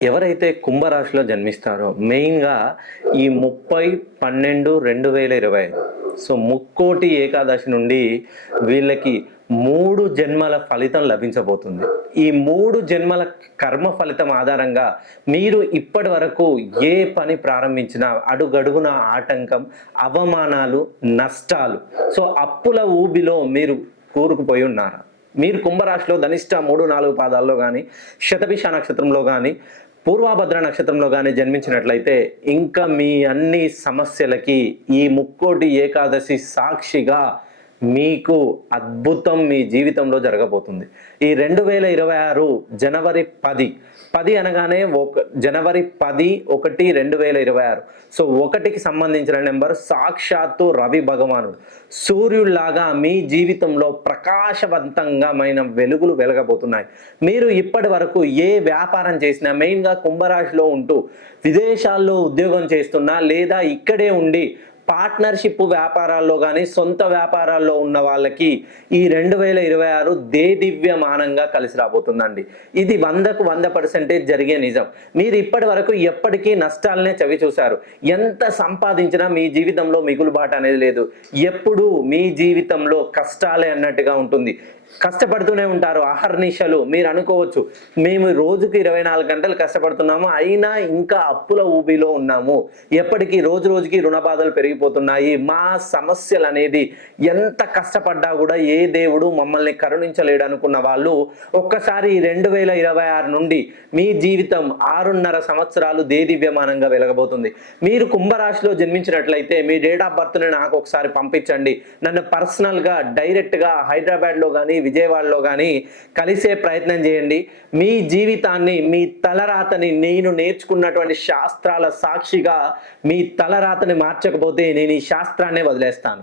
ఎవరైతే కుంభరాశిలో జన్మిస్తారో మెయిన్‌గా ఈ 30/12/2025 సో ముక్కోటి ఏకాదశి నుండి వీళ్ళకి 3 జన్మల ఫలితం లభించబోతుంది. ఈ 3 జన్మల కర్మ ఫలితం ఆధారంగా మీరు ఇప్పటి వరకు ఏ పని ప్రారంభించినా అడుగడుగున ఆటంకం, అవమానాలు, నష్టాలు, సో అప్పుల ఊబిలో మీరు కూరుకుపోయి ఉన్నారా? మీరు కుంభరాశిలో ధనిష్ట 3, 4 పాదాల్లో గాని, శతభిష నక్షత్రంలో గాని, పూర్వభద్ర నక్షత్రంలో గాని జన్మించినట్లయితే ఇంకా మీ అన్ని సమస్యలకి ఈ ముక్కోటి ఏకాదశి సాక్షిగా మీకు అద్భుతం మీ జీవితంలో జరగబోతుంది. ఈ 2026 జనవరి 10 అనగానే జనవరి 10/1/2026 సో 1కి సంబంధించిన నెంబర్ సాక్షాత్తు రవి భగవానుడు సూర్యుడిలాగా మీ జీవితంలో ప్రకాశవంతంగామైన వెలుగులు వెలగబోతున్నాయి. మీరు ఇప్పటి వరకు ఏ వ్యాపారం చేసినా మెయిన్‌గా కుంభరాశిలో ఉంటూ విదేశాల్లో ఉద్యోగం చేస్తున్నా లేదా ఇక్కడే ఉండి పార్ట్నర్‌షిప్ వ్యాపారాల్లో గాని, సొంత వ్యాపారాల్లో ఉన్న వాళ్ళకి ఈ 2026 దేదీప్యమానంగా కలిసి రాబోతుందండి. ఇది 100కు 100% జరిగే నిజం. మీరు ఇప్పటి వరకు ఎప్పటికీ నష్టాలనే చవి చూశారు. ఎంత సంపాదించినా మీ జీవితంలో మిగులుబాటు అనేది లేదు. ఎప్పుడూ మీ జీవితంలో కష్టాలే అన్నట్టుగా ఉంటుంది. కష్టపడుతూనే ఉంటారు అహర్నిశలు. మీరు అనుకోవచ్చు, మేము రోజుకి 24 గంటలు కష్టపడుతున్నాము, అయినా ఇంకా అప్పుల ఊబిలో ఉన్నాము, ఎప్పటికీ రోజు రోజుకి రుణ బాధలు పెరిగిపోతున్నాయి, మా సమస్యలు అనేది ఎంత కష్టపడ్డా కూడా ఏ దేవుడు మమ్మల్ని కరుణించలేడు అనుకున్న వాళ్ళు ఒక్కసారి 2026 నుండి మీ జీవితం 6.5 సంవత్సరాలు దేదీప్యమానంగా వెలగబోతుంది. మీరు కుంభరాశిలో జన్మించినట్లయితే మీ డేట్ ఆఫ్ బర్త్ని నాకు ఒకసారి పంపించండి. నన్ను పర్సనల్గా డైరెక్ట్గా హైదరాబాద్లో కానీ విజయవాడలో కానీ కలిసే ప్రయత్నం చేయండి. మీ జీవితాన్ని, మీ తలరాతని నేను నేర్చుకున్నటువంటి శాస్త్రాల సాక్షిగా మీ తలరాతని మార్చకపోతే నేను ఈ శాస్త్రాన్నే వదిలేస్తాను.